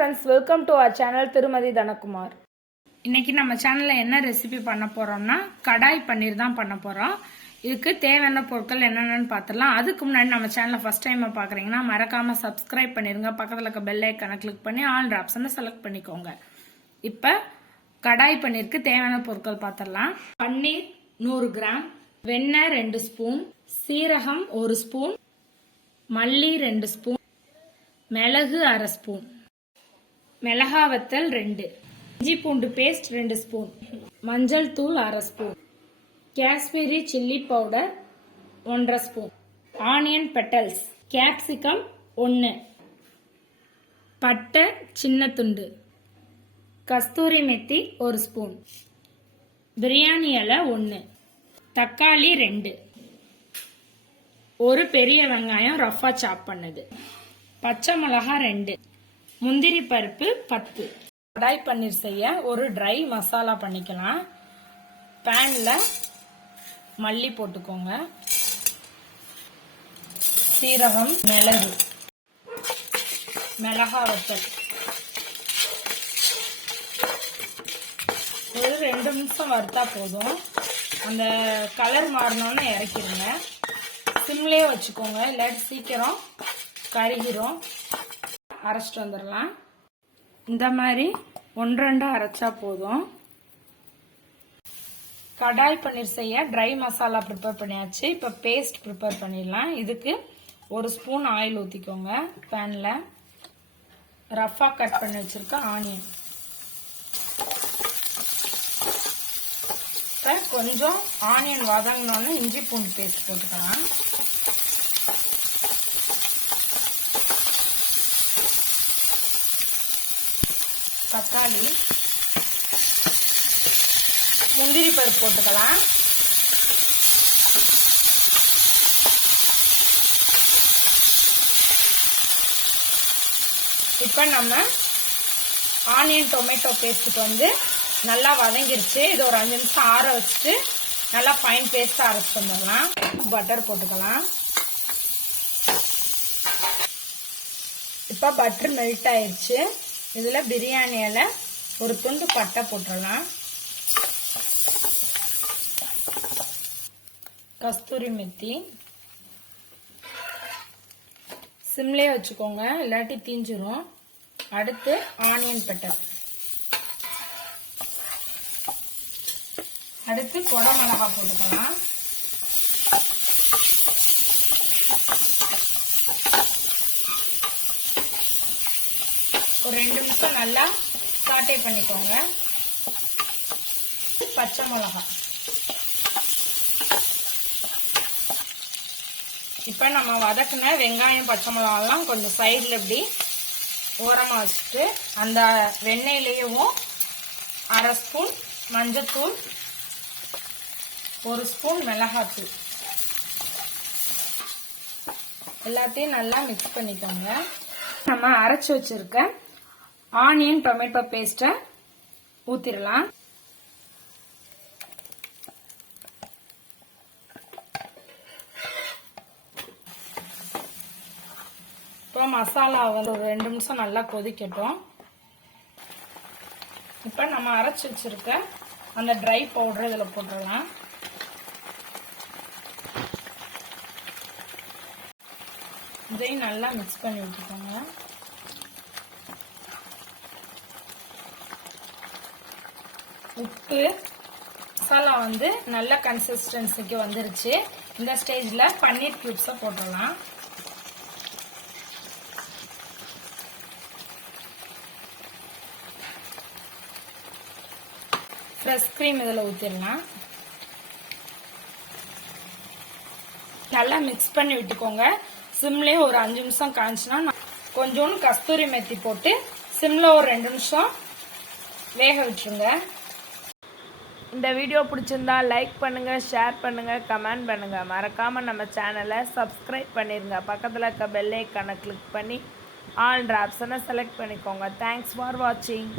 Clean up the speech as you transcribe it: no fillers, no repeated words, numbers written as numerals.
friends, welcome to our channel Thirumathi Dhanakumar. இன்னைக்கு நம்ம சேனல்ல என்ன ரெசிபி பண்ண போறோம்னா கடாய் பன்னீர் தான் பண்ண போறோம். இதுக்கு தேவையான பொருட்கள் என்னென்னன்னு பார்த்தறலாம். அதுக்கு முன்னாடி நம்ம சேனலை ஃபர்ஸ்ட் டைம் பார்க்கறீங்கன்னா மறக்காம Subscribe பண்ணிருங்க. பக்கத்துல இருக்க பெல் ஐகானை கிளிக் பண்ணி ஆல் ஆப்ஷனை செலக்ட் பண்ணிக்கோங்க. இப்போ கடாய் பன்னீருக்கு தேவையான பொருட்கள் பார்த்தறலாம். பன்னீர் 100 கிராம், வெண்ணெய் 2 ஸ்பூன், சீரகம் 1 ஸ்பூன், மல்லி 2 ஸ்பூன், மிளகு 1/2 ஸ்பூன், மிளகா வத்தல் 2, இஞ்சி பூண்டு பேஸ்ட் 2 ஸ்பூன், மஞ்சள் தூள் 1/2 spoon, Kashmiri chilli powder 1/2 spoon, onion petals, capsicum 1, பட்டை சின்ன துண்டு, கஸ்தூரி மெத்தி 1 ஸ்பூன், பிரியாணி இலை 1, தக்காளி 2, ஒரு பெரிய வெங்காயம் ரஃபா சாப் பண்ணது, பச்சை மிளகா 2, முந்திரி பருப்பு 10. கடாய் பன்னீர் செய்ய ஒரு ட்ரை மசாலா பண்ணிக்கலாம். பேன்ல மல்லி போட்டுக்கோங்க, சீரகம், மிளகு, மிளகா வத்தல் ஒரு 2 நிமிஷம் வறுத்தா போதும். அந்த கலர் மாறினோன்னு இறக்கிடுங்க. சிம்லேயே வச்சுக்கோங்க, இல்லாட்டி சீக்கிரம் கருகிரும். அரைச்சிட்டு வந்துடலாம். இந்த மாதிரி 1-2 அரைச்சா போதும். கடாய் பன்னீர் செய்ய ட்ரை மசாலா ப்ரிப்பேர் பண்ணியாச்சு. இப்போ பேஸ்ட் ப்ரிப்பேர் பண்ணிடலாம். இதுக்கு 1 ஸ்பூன் ஆயில் ஊற்றிக்கோங்க. பேனில் ரஃபா கட் பண்ணி வச்சிருக்க ஆனியன், கொஞ்சம் ஆனியன் வதங்கினோன்னு இஞ்சி பூண்டு பேஸ்ட் போட்டுக்கலாம். தக்காளி, முந்திரி பருப்பு போட்டுக்கலாம். இப்போ நம்ம ஆனியன் டொமேட்டோ பேஸ்ட்டுக்கு வந்து நல்லா வதங்கிருச்சு. இது ஒரு 5 நிமிஷம் ஆற வச்சுட்டு நல்லா ஃபைன் பேஸ்ட் அரைச்சு வந்துடலாம். பட்டர் போட்டுக்கலாம். இப்போ பட்டர் மெல்ட் ஆயிடுச்சு. இதில் பிரியாணி இலை, ஒரு துண்டு பட்டை போட்டுடலாம். கஸ்தூரி மெத்தி சிம்லே வச்சுக்கோங்க, இல்லாட்டி தீஞ்சிரும். அடுத்து ஆனியன் பெட்டர், அடுத்து கொடை மிளகா போட்டுக்கலாம். ஒரு 2 நிமிஷம் நல்லா சாட்டே பண்ணிக்கோங்க. பச்சை மிளகா, இப்ப நம்ம வதக்குன வெங்காயம் பச்சை மிளகாலாம் கொஞ்சம் சைட்ல இப்படி ஓரமா வச்சுட்டு அந்த வெண்ணெயிலேயும் 1/2 ஸ்பூன் மஞ்சத்தூள், 1 ஸ்பூன் மிளகாத்தூள் எல்லாத்தையும் நல்லா மிக்ஸ் பண்ணிக்கோங்க. நம்ம அரைச்சு வச்சிருக்க ஆனியன் டொமேட்டோ பேஸ்ட்டை ஊத்திடலாம். இப்போ மசாலா வந்து ஒரு 2 நிமிஷம் நல்லா கொதிக்கட்டும். இப்போ நம்ம அரைச்சு வச்சிருக்க அந்த ட்ரை பவுடர் இதில் போட்டுடலாம். இதையும் நல்லா மிக்ஸ் பண்ணி விட்டுக்கோங்க. உப்பு, மசாலா வந்து நல்ல கன்சிஸ்டன்சிக்கு வந்துருச்சு. இந்த ஸ்டேஜ்ல பன்னீர் கியூப்ஸை போட்டுடலாம். ஃப்ரெஷ் கிரீம் இதில் ஊற்றிடலாம். நல்லா மிக்ஸ் பண்ணி விட்டுக்கோங்க. சிம்லேயே ஒரு 5 நிமிஷம் காய்ச்சினா கொஞ்சோண்டு கஸ்தூரி மெத்தி போட்டு சிம்ல ஒரு 2 நிமிஷம் வேக விட்டுருங்க. இந்த வீடியோ பிடிச்சிருந்தா லைக் பண்ணுங்க, ஷேர் பண்ணுங்க, கமெண்ட் பண்ணுங்க. மறக்காம நம்ம சேனலை சப்ஸ்கிரைப் பண்ணிருங்க. பக்கத்தில் இருக்க பெல் ஐகானை கிளிக் பண்ணி ஆல் ஆப்ஷனை செலக்ட் பண்ணிக்கோங்க. தேங்க்ஸ் ஃபார் வாட்சிங்.